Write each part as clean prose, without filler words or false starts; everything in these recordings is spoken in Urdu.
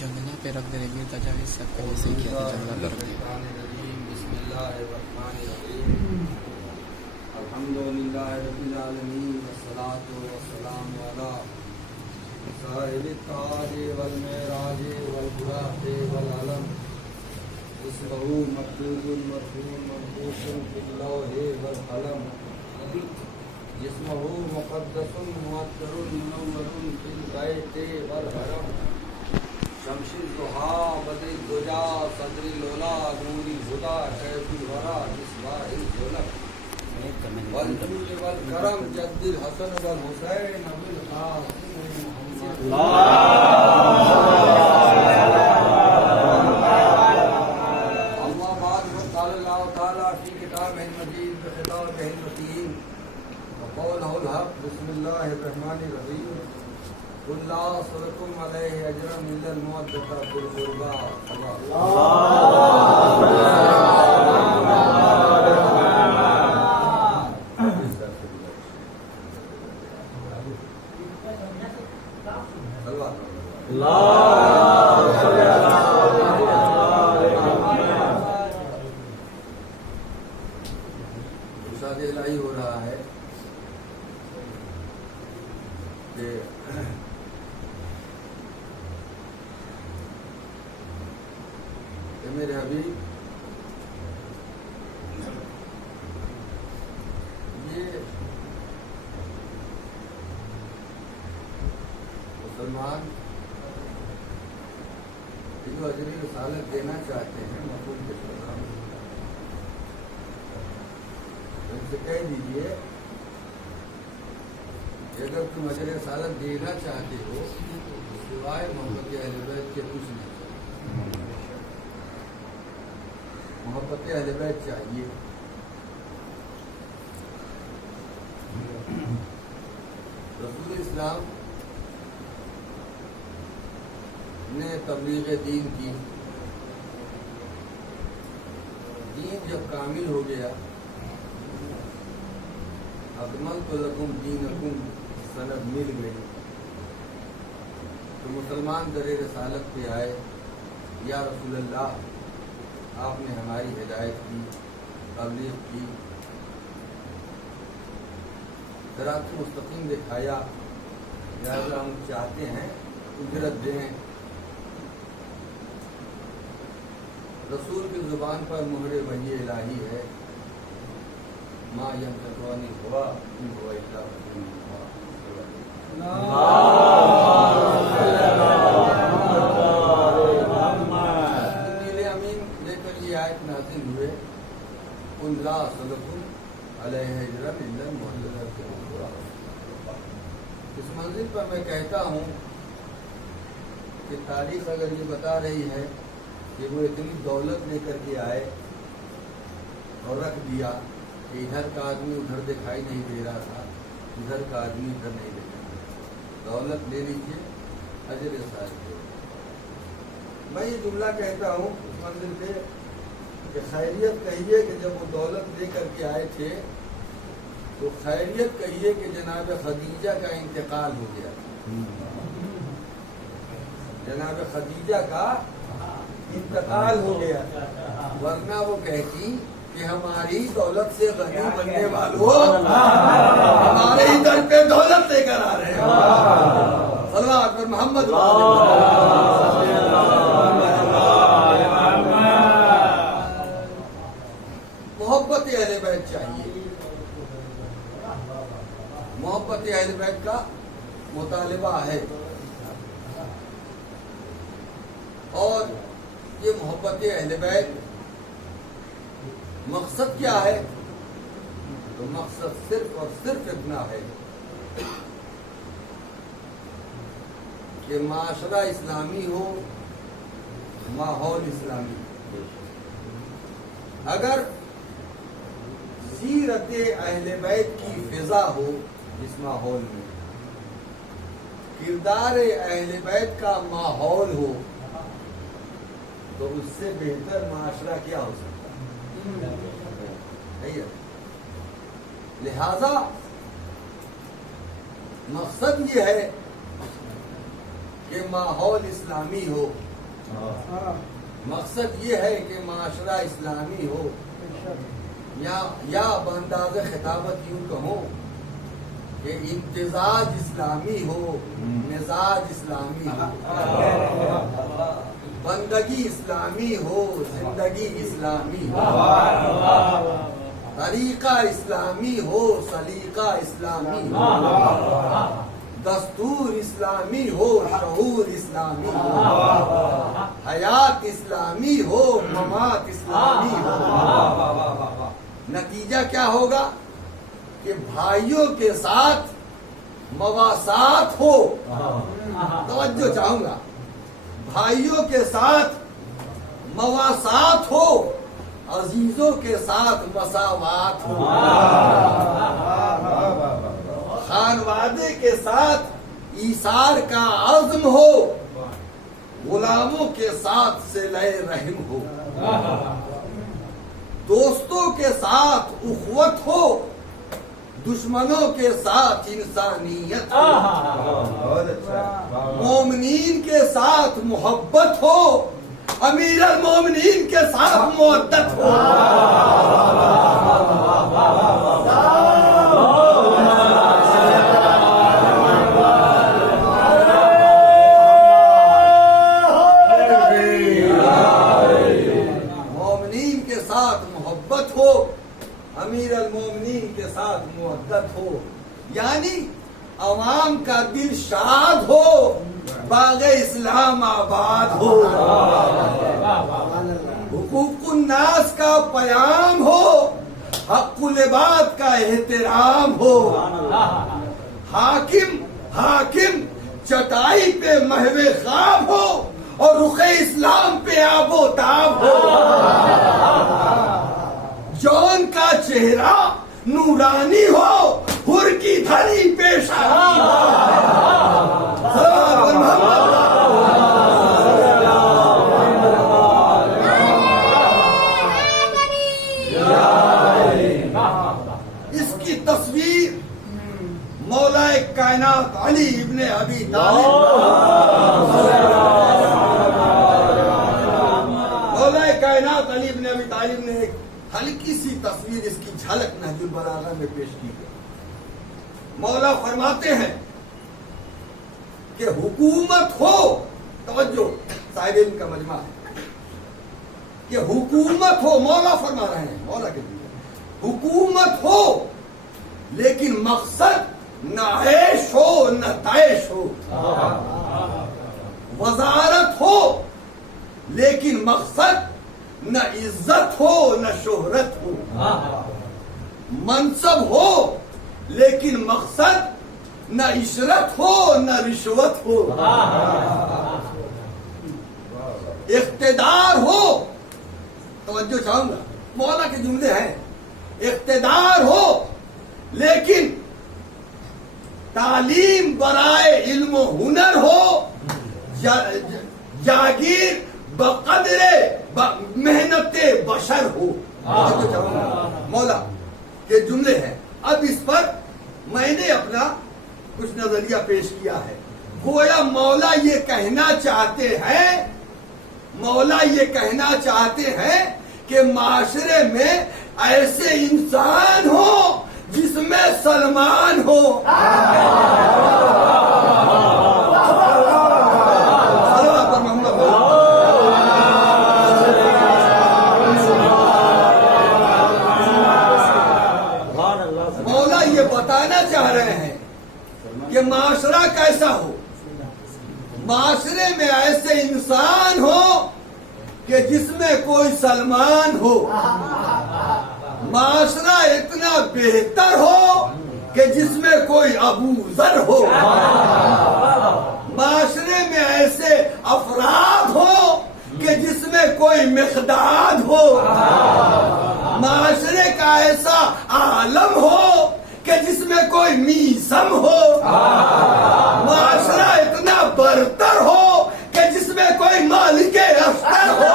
جنگلہ پہ رکھ دے گی تجاویز سب کو ایسے کیا تھا جنگلہ پہ رکھ دے. بسم اللہ الرحمن الرحیم الحمدللہ رب العالمین والصلاة والسلام علی صاحب التاج والمعراج والبراق والعلم اسمہ مکتوب مرفوع منقوش فی اللوح والقلم جسمہ مقدس معطر منور فی البیت والحرم شمس الضحیٰ بدر الدجا صدر العلا نور الہدی کیف الورا مصباح الفلک والجود والکرم جد الحسن والحسین ابو القاسم اما بعد قال اللہ تعالی فی کتابہ المجید بخطابہ المتین وقولہ الحق بسم اللہ الرحمن الرحیم قل لا أسألكم عليه أجرا إلا المودة في القربى ارشاد الہی ہو رہا ہے کہ میرے حبیب یہ مسلمان جو اجری رسالت دینا چاہتے ہیں مقبول کے سلام ان سے کہہ دیجئے کہ اگر تم اجر رسالت دینا چاہتے ہو سوائے محبت اہل بیت کے کچھ نہیں چاہیے. محبت اہل بیت چاہیے. رسول اسلام نے تبلیغ دین کی. دین جب کامل ہو گیا اکملت لکم دینکم سند مل گئی تو مسلمان در رسالت پہ آئے. یا رسول اللہ آپ نے ہماری ہدایت کی تبلیغ کی صراط مستقیم دکھایا لہذا ہم چاہتے ہیں اجرت دیں. رسول کی زبان پر مہر وحی الہی ہے ما ینطق عن الہوی ان هو الا وحی نازل ہوئے. قل لا أسألكم عليه أجرا إلا المودة في القربى. اس منزل پر میں کہتا ہوں کہ تاریخ اگر یہ بتا رہی ہے کہ وہ اتنی دولت لے کر کے آئے اور رکھ دیا کہ ادھر کا آدمی ادھر دکھائی نہیں دے رہا تھا ادھر کا آدمی ادھر نہیں دکھا رہا. دولت لے لیجیے اجر صاحب. میں یہ جملہ کہتا ہوں اس منزل پہ کہ خیریت کہیے کہ جب وہ دولت لے کر کے آئے تھے تو خیریت کہیے کہ جناب خدیجہ کا انتقال ہو گیا. جناب خدیجہ کا انتقال ہو گیا ورنہ وہ کہتی کہ ہماری دولت سے غنی بننے والوں ہمارے ہی در پہ دولت لے کر آ رہے ہیں. صلوات پر محمد محبت اہل بیت چاہیے. محبت اہل بیت کا مطالبہ ہے اور یہ محبت اہل بیت مقصد کیا ہے تو مقصد صرف اور صرف اتنا ہے کہ معاشرہ اسلامی ہو ماحول اسلامی. اگر سیرت اہل بیت کی فضا ہو اس ماحول میں کردار اہل بیت کا ماحول ہو تو اس سے بہتر معاشرہ کیا ہو سکتا ہے. لہذا مقصد یہ ہے کہ ماحول اسلامی ہو مقصد یہ ہے کہ معاشرہ اسلامی ہو، یا بانداز خطابت یوں کہوں کہ امتزاج اسلامی ہو، مزاج اسلامی ہو، بندگی اسلامی ہو، زندگی اسلامی ہو، طریقہ اسلامی ہو، سلیقہ اسلامی ہو، دستور اسلامی ہو، شعور اسلامی ہو، حیات اسلامی ہو، ممات اسلامی ہو۔ نتیجہ کیا ہوگا کہ بھائیوں کے ساتھ مواسات ہو۔ توجہ چاہوں گا، بھائیوں کے ساتھ مواسات ہو، عزیزوں کے ساتھ مساوات ہو، خانوادے کے ساتھ ایثار کا عزم ہو، غلاموں کے ساتھ صلہ رحم ہو، دوستوں کے ساتھ اخوت ہو، دشمنوں کے ساتھ انسانیت ہو، مومنین کے ساتھ محبت ہو، امیر المومنین کے ساتھ مودت ہو۔ مومنین کے ساتھ محبت ہو، امیر المومنین کے ساتھ مودت ہو، یعنی عوام کا دل شاد ہو، باغ اسلام آباد ہو، حقوق الناس کا پیام ہو، حق العباد کا احترام ہو، حاکم چٹائی پہ محو خواب ہو اور رخ اسلام پہ آب و تاب ہو، جون کا چہرہ نورانی ہو، حر کی دھری پیشانی اس کی تصویر مولا کائنات علی ابن ابی طالب، مولا کائنات علی ابن ابی طالب نے ایک ہلکی سی تصویر، اس کی جھلک نہج البلاغہ میں پیش کی ہے۔ مولا فرماتے ہیں کہ حکومت ہو، توجہ صاحب علم کا مجمع ہے، کہ حکومت ہو، مولا فرما رہے ہیں، مولا کے لیے حکومت ہو لیکن مقصد نہ عیش ہو نہ تعیش ہو، وزارت ہو لیکن مقصد نہ عزت ہو نہ شہرت ہو، منصب ہو لیکن مقصد نہ عشرت ہو نہ رشوت ہو، اقتدار ہو، توجہ چاہوں گا، مولا کے جملے ہیں، اقتدار ہو لیکن تعلیم برائے علم و ہنر ہو، جاگیر بقدر محنت بشر ہو، مولا کے جملے ہیں۔ اب اس پر میں نے اپنا کچھ نظریہ پیش کیا ہے، گویا مولا یہ کہنا چاہتے ہیں، مولا یہ کہنا چاہتے ہیں کہ معاشرے میں ایسے انسان ہو جس میں سلمان ہو، مولا یہ بتانا چاہ رہے ہیں کہ معاشرہ کیسا ہو، معاشرے میں ایسے انسان ہو کہ جس میں کوئی سلمان ہو، معاشرہ اتنا بہتر ہو کہ جس میں کوئی ابو ذر ہو، معاشرے میں ایسے افراد ہو کہ جس میں کوئی مقداد ہو، معاشرے کا ایسا عالم ہو کہ جس میں کوئی میسم ہو، معاشرہ اتنا برتر ہو کہ جس میں کوئی مالک افسر ہو۔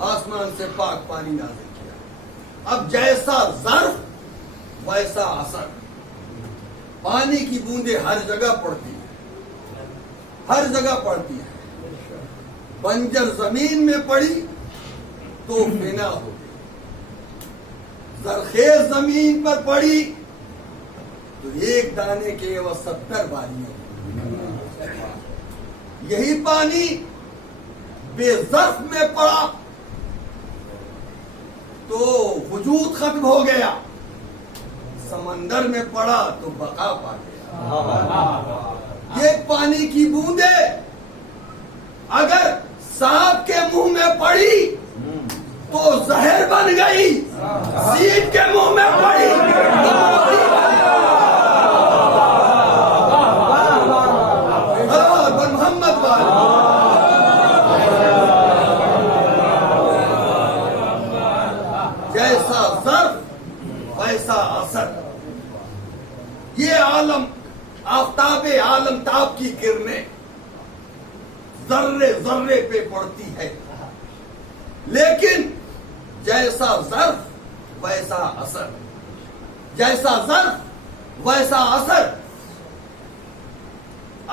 آسمان سے پاک پانی نازل کیا. اب جیسا ظرف ویسا اثر. پانی کی بوندیں ہر جگہ پڑتی ہیں, ہر جگہ پڑتی ہیں. بنجر زمین میں پڑی تو فنا ہو گئی, زرخیز زمین پر پڑی تو ایک دانے کے وہ 70 باریاں. یہی پانی بے ظرف میں پڑا تو وجود ختم ہو گیا, سمندر میں پڑا تو بقا پا گیا. یہ پانی کی بوندیں اگر سانپ کے منہ میں پڑی تو زہر بن گئی, سیب کے منہ میں پڑی تو موتی بن گئی. محمد جیسا ظرف ویسا اثر. یہ عالم آفتاب عالم تاب کی کرنیں ذرے ذرے پہ پڑتی ہے, لیکن جیسا ظرف ویسا اثر, جیسا ظرف ویسا اثر.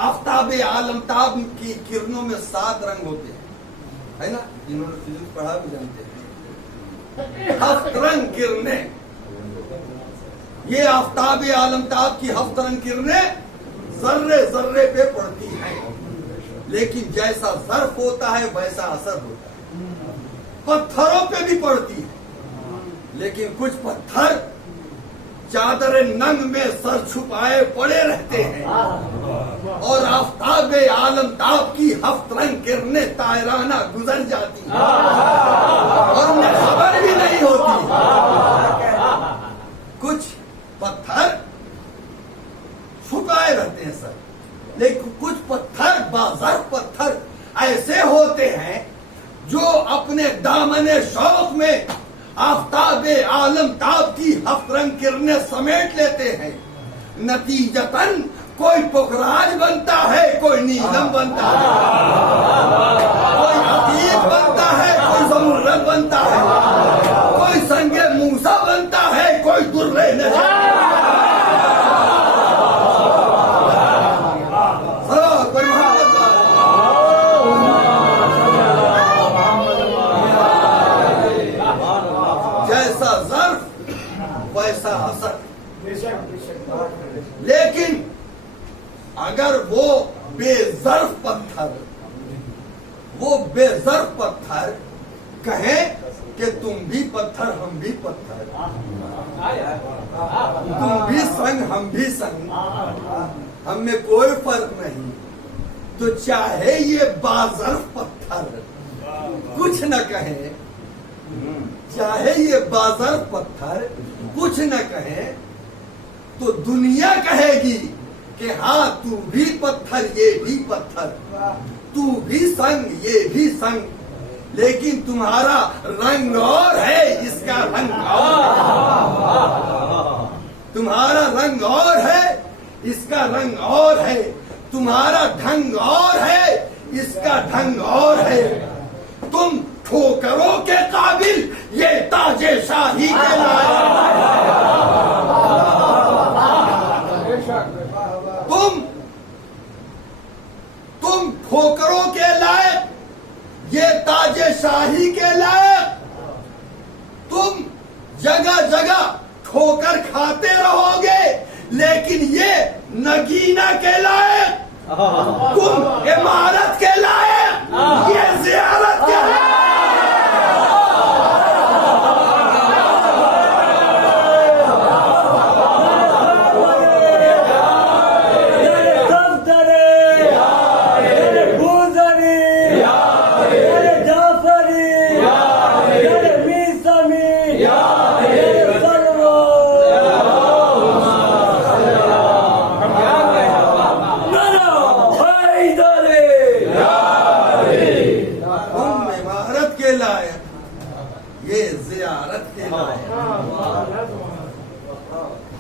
آفتاب عالم تاب کی کرنوں میں 7 رنگ ہوتے ہیں, ہے نا, جنہوں نے فزکس پڑھا بھی جانتے ہیں. 7 رنگ کرنیں, یہ آفتاب عالم تاب کی 7 رنگ کرنیں ذرے ذرے پہ پڑتی ہیں, لیکن جیسا ظرف ہوتا ہے ویسا اثر ہوتا ہے. پتھروں پہ بھی پڑتی ہے, لیکن کچھ پتھر چادر ننگ میں سر چھپائے پڑے رہتے ہیں, اور آفتاب عالم تاب کی 7 رنگ کرنیں طائرانہ گزر جاتی ہیں اور انہیں خبر بھی نہیں ہوتی. کچھ پتھر چھپائے رہتے ہیں سر, لیکن کچھ پتھر باظرف پتھر ایسے ہوتے ہیں جو اپنے دامن شوق میں آفتاب عالم تاب کی 7 رنگ کرنیں سمیٹ لیتے ہیں. نتیجتاً کوئی پخراج بنتا ہے, کوئی نیلم بنتا ہے, کوئی عقیق بنتا ہے, کوئی زمرد بنتا ہے, کوئی سنگ موسیٰ بنتا ہے, کوئی درے نجم. جیسا ظرف ویسا اثر. لیکن اگر وہ بے ظرف پتھر, وہ بے ظرف پتھر کہیں کہ تم بھی پتھر ہم بھی پتھر, تم بھی سنگ ہم بھی سنگ, ہم میں کوئی فرق نہیں, تو چاہے یہ باظرف پتھر کچھ نہ کہے, چاہے یہ باظرف پتھر کچھ نہ کہے, تو دنیا کہے گی کہ ہاں تو بھی پتھر یہ بھی پتھر, تو بھی سنگ یہ بھی سنگ, لیکن تمہارا رنگ اور ہے, اس کا رنگ اور, تمہارا رنگ اور ہے, اس کا رنگ اور ہے, تمہارا ڈھنگ اور ہے, اس کا ڈھنگ اور ہے. تم ٹھوکروں کے قابل, یہ تاج شاہی کے لائق. تم ٹھوکروں کے لائق, یہ تاج شاہی کے لائق. تم جگہ جگہ ٹھوکر کھاتے رہو گے, لیکن یہ نگینہ کے لائق, تم عمارت کے لائق, یہ زیارت کے لائق.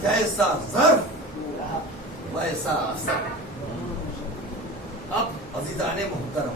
جیسا ظرف ویسا اثر. اب عزیزان محترم,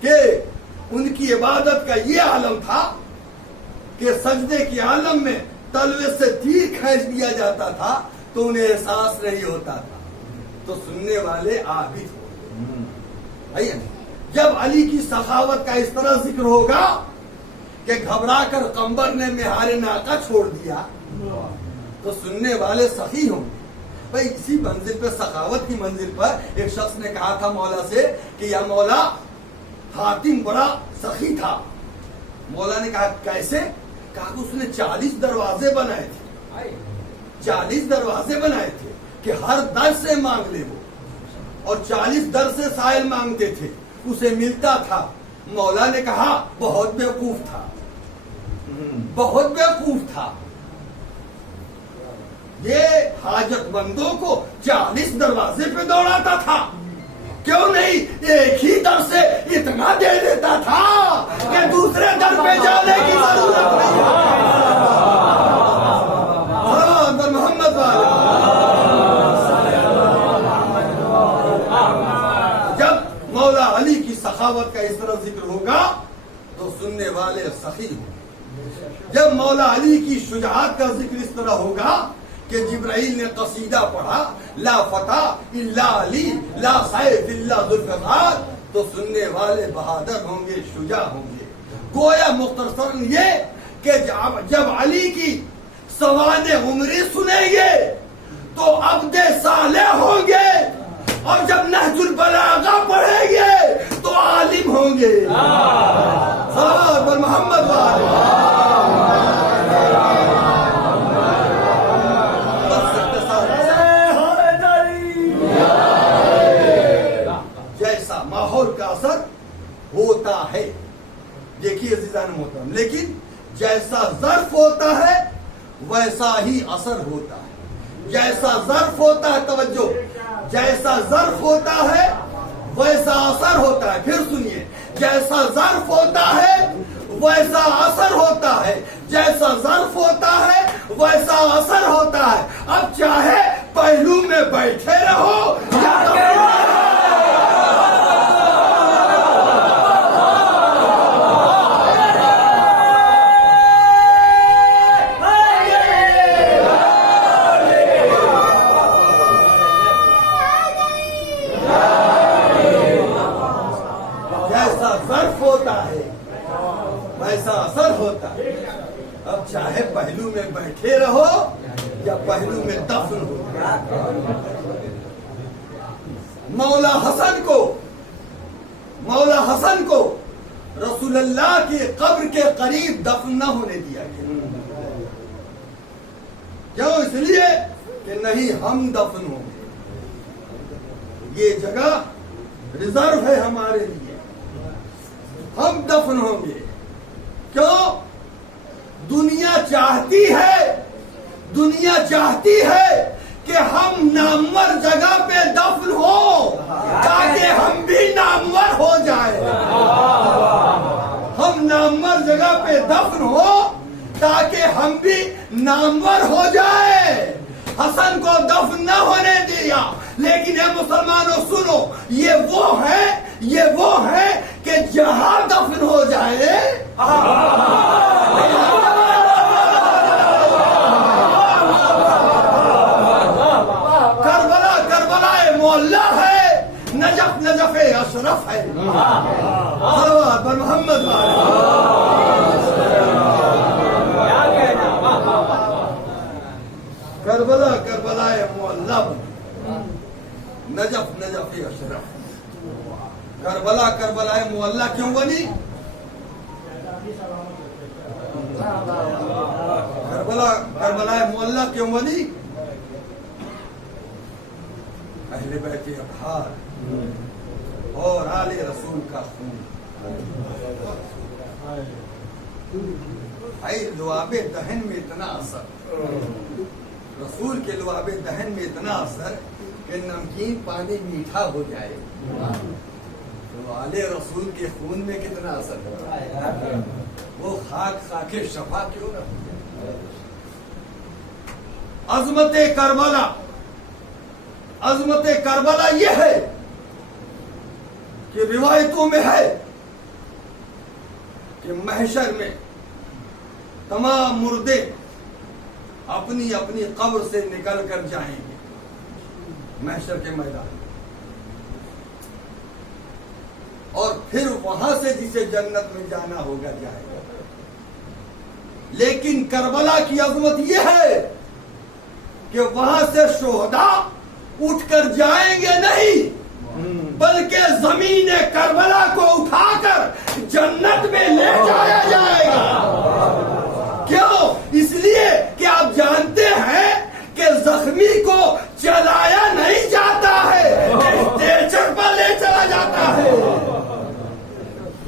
کہ ان کی عبادت کا یہ عالم تھا کہ سجدے کے عالم میں تلوے سے تیر کھینچ دیا جاتا تھا تو انہیں احساس نہیں ہوتا تھا، تو سننے والے عابد ہو گئے۔ جب علی کی سخاوت کا اس طرح ذکر ہوگا کہ گھبرا کر قمبر نے مہار ناقہ چھوڑ دیا تو سننے والے سخی ہوں گے۔ بھائی اسی منزل پہ، سخاوت کی منزل پر ایک شخص نے کہا تھا مولا سے کہ یا مولا حاتم بڑا سخی تھا۔ مولا نے کہا کیسے؟ کہا کہ اس نے 40 دروازے بنائے تھے، 40 دروازے بنائے تھے کہ ہر در سے مانگ لے وہ، اور 40 در سے سائل مانگتے تھے، اسے ملتا تھا۔ مولا نے کہا بہت بیوقوف تھا، بہت بیوقوف تھا، یہ حاجت مندوں کو 40 دروازے پہ دوڑاتا تھا، کیوں نہیں ایک ہی در سے اتنا دے دیتا تھا کہ دوسرے در پہ جانے کی ضرورت نہیں ہے۔ محمد والے جب مولا علی کی سخاوت کا اس طرح ذکر ہوگا تو سننے والے سخی ہوں۔ جب مولا علی کی شجاعت کا ذکر اس طرح ہوگا کہ جبرائیل نے قصیدہ پڑھا لا فتح الا علی لا سیف الا ذوالفقار، تو سننے والے بہادر ہوں گے، شجاع ہوں گے۔ گویا مختصراً یہ کہ جب علی کی سوانح عمری سنیں گے تو عبد صالح ہوں گے، اور جب نہج البلاغہ پڑھیں گے تو عالم ہوں گے۔ صلوات بر محمد والے ماحول کا اثر ہوتا ہے۔ دیکھیے عزیزان محترم، لیکن جیسا ظرف ہوتا ہے ویسا ہی اثر ہوتا ہے۔ جیسا ظرف ہوتا ہے، توجہ، جیسا ظرف ہوتا ہے ویسا اثر ہوتا ہے۔ پھر سنیے، جیسا ظرف ہوتا ہے ویسا اثر ہوتا ہے، جیسا ظرف ہوتا ہے ویسا اثر ہوتا ہے۔ اب چاہے پہلو میں بیٹھے رہو ویسا اثر ہوتا ہے۔ اب چاہے پہلو میں بیٹھے رہو یا پہلو میں دفن ہو۔ مولا حسن کو رسول اللہ کی قبر کے قریب دفن نہ ہونے دیا گیا۔ کیوں؟ اس لیے کہ نہیں ہم دفن ہوں گے، یہ جگہ ریزرو ہے ہمارے لیے، ہم دفن ہوں گے۔ کیوں؟ دنیا چاہتی ہے کہ ہم نامور جگہ پہ دفن ہو تاکہ ہم بھی نامور ہو جائیں۔ ہم نامور جگہ پہ دفن ہو تاکہ ہم بھی نامور ہو جائیں۔ حسن کو دفن نہ ہونے دیا، لیکن اے مسلمانوں سنو، یہ وہ ہے کہ جہاں دفن ہو جائے کربلا معلّہ ہے، نجف اشرف ہے۔ صلوات بر محمد کربلا معلّہ، نجف اشرف۔ کربلا معلّہ کیوں بنی؟ کربلا معلّہ کیوں بنی؟ اہل بیت اطہار اور آل رسول کا خون۔ لعاب دہن میں اتنا اثر، رسول کے لعاب دہن میں اتنا اثر کہ نمکین پانی میٹھا ہو جائے، تو آل رسول کے خون میں کتنا اثر ہے؟ وہ خاک شفا کیوں نہ ہو؟ عظمت کربلا یہ ہے کہ روایتوں میں ہے کہ محشر میں تمام مردے اپنی اپنی قبر سے نکل کر جائیں گے محشر کے میدان میں، اور پھر وہاں سے جسے جنت میں جانا ہوگا جائے گا۔ لیکن کربلا کی عظمت یہ ہے کہ وہاں سے شہداء اٹھ کر جائیں گے نہیں، بلکہ زمین کربلا کو اٹھا کر جنت میں لے جایا جائے گا۔ کیوں؟ اس لیے کہ آپ جانتے ہیں کہ زخمی کو چلایا نہیں جاتا ہے، اسٹریچر پر لے چلا جاتا ہے۔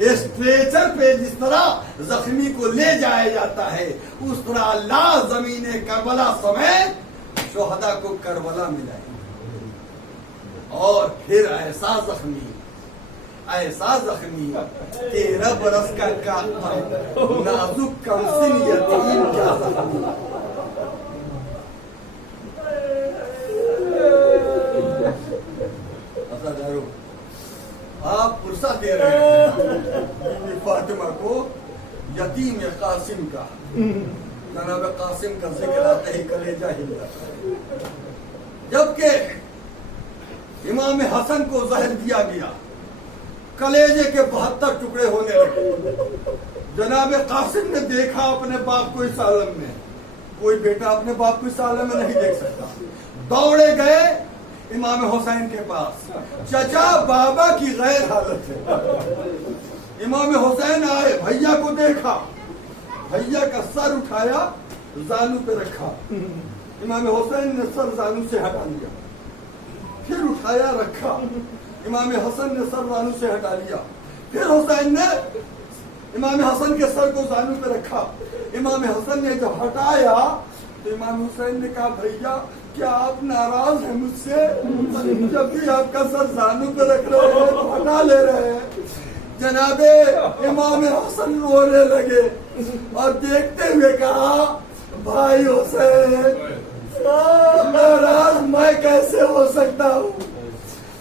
اسٹریچر پہ جس طرح زخمی کو لے جایا جاتا ہے، اس طرح اللہ زمین کربلا سمیت شہداء کو کربلا ملائے، اور پھر ایسا زخمی 13 برس کا نازک کمسن یتیم کیا زخمی، آپ پرسہ دے رہے ہیں بیوی فاطمہ کو یتیم قاسم کا، جناب قاسم کا ذکر آتے ہی کلیجہ ہل جاتا ہے۔ جبکہ امام حسن کو زہر دیا گیا، کلیجے کے 72 ٹکڑے ہونے لگے۔ جناب قاسم نے دیکھا اپنے باپ کو اس عالم میں، کوئی بیٹا اپنے باپ کو اس عالم میں نہیں دیکھ سکتا، دوڑے گئے امام حسین کے پاس، چچا بابا کی غیر حالت ہے۔ امام حسین آئے، بھیا کو دیکھا، بھیا کا سر اٹھایا، زانو پہ رکھا، امام حسین نے سر زانو سے ہٹا لیا، پھر اٹھایا رکھا، امام حسن نے سر زانو سے ہٹا لیا، پھر حسین نے امام حسن کے سر کو زانو پہ رکھا، امام حسن نے جب ہٹایا تو امام حسین نے کہا بھیا کیا آپ ناراض ہیں مجھ سے؟ جب بھی آپ کا سر زانو پہ رکھ رہے ہیں تو ہٹا لے رہے ہیں۔ جناب امام حسن رونے لگے اور دیکھتے ہوئے کہا بھائی حسین ناراض میں کیسے ہو سکتا ہوں؟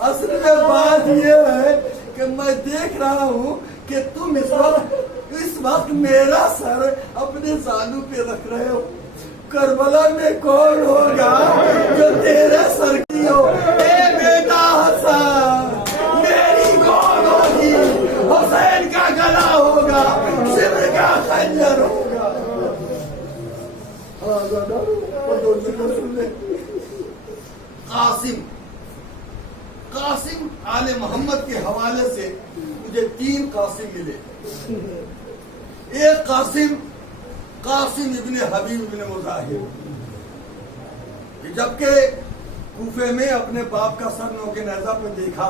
اصل میں بات یہ ہے کہ میں دیکھ رہا ہوں کہ تم اس وقت میرا سر اپنے زانو پہ رکھ رہے ہو، کربلا میں کون ہوگا جو تیرے سر کی ہو؟ اے بیٹا حسن میری کون ہوگی؟ حسین کا گلا ہوگا، سمر کا خنجر ہوگا۔ قاسم آل محمد کے حوالے سے مجھے 3 قاسم ملے۔ ایک قاسم ابن حبیب ابن مظاہر، جبکہ کوفے میں اپنے باپ کا سر نوکے نیزہ پہ دیکھا،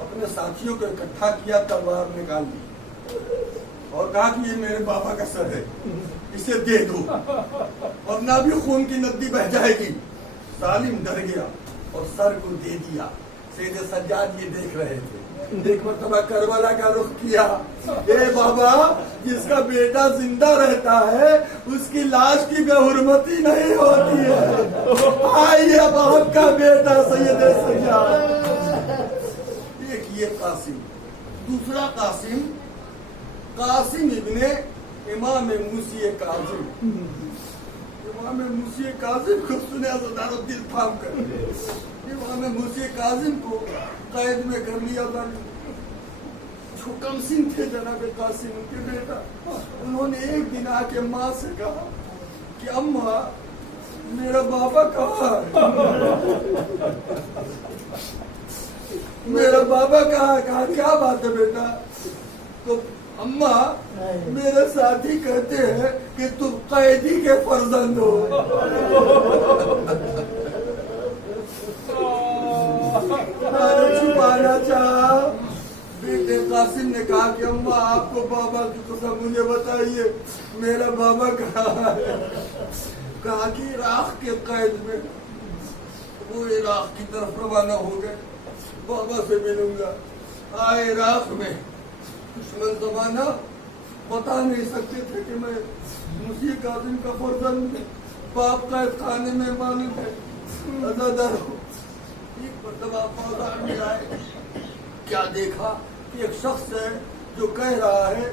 اپنے ساتھیوں کو اکٹھا کیا، تلوار نکال لی اور کہا کہ یہ میرے بابا کا سر ہے، اسے دے دو ورنہ بھی خون کی ندی بہہ جائے گی۔ ظالم ڈر گیا اور سر کو دے دیا۔ سید سجاد یہ دیکھ رہے تھے، ایک مرتبہ کربلا کا رخ کیا، اے بابا جس کا بیٹا زندہ رہتا ہے اس کی لاش کی بے حرمتی نہیں ہوتی ہے، آئیے اب آپ کا بیٹا سید سجاد۔ ایک یہ قاسم، دوسرا قاسم ابن امام موسی کاظم۔ امام موسی کاظم کو سنے ہزاروں دل تھام کر، امام موسی کاظم کو قید میں کر لیا تھا۔ جو کمسن تھے جناب قاسم ان کے بیٹا، انہوں نے ایک دن آ کے ماں سے کہا کہ اماں میرا بابا کہاں ہے؟ میرا بابا کہاں؟ کہا کیا بات ہے بیٹا؟ تو اماں میرے ساتھی کہتے ہیں کہ تم قیدی کے فرزند ہو۔ چھپانا چاہا، بیٹے قاسم نے کہا کہ اماں آپ کو بابا کی قسم مجھے بتائیے میرا بابا کہاں ہے؟ کہا کہ عراق کے قید میں۔ وہ عراق کی طرف روانہ ہو گئے، بابا سے ملوں گا۔ آئے عراق میں، دشمن زمانہ بتا نہیں سکتے تھے کہ میں موسی کاظم کا فرزند، باپ قید خانے میں معلوم ہے عزادار ہوں۔ ایک مرتبہ بازار میں آئے، کیا دیکھا کہ ایک شخص ہے جو کہہ رہا ہے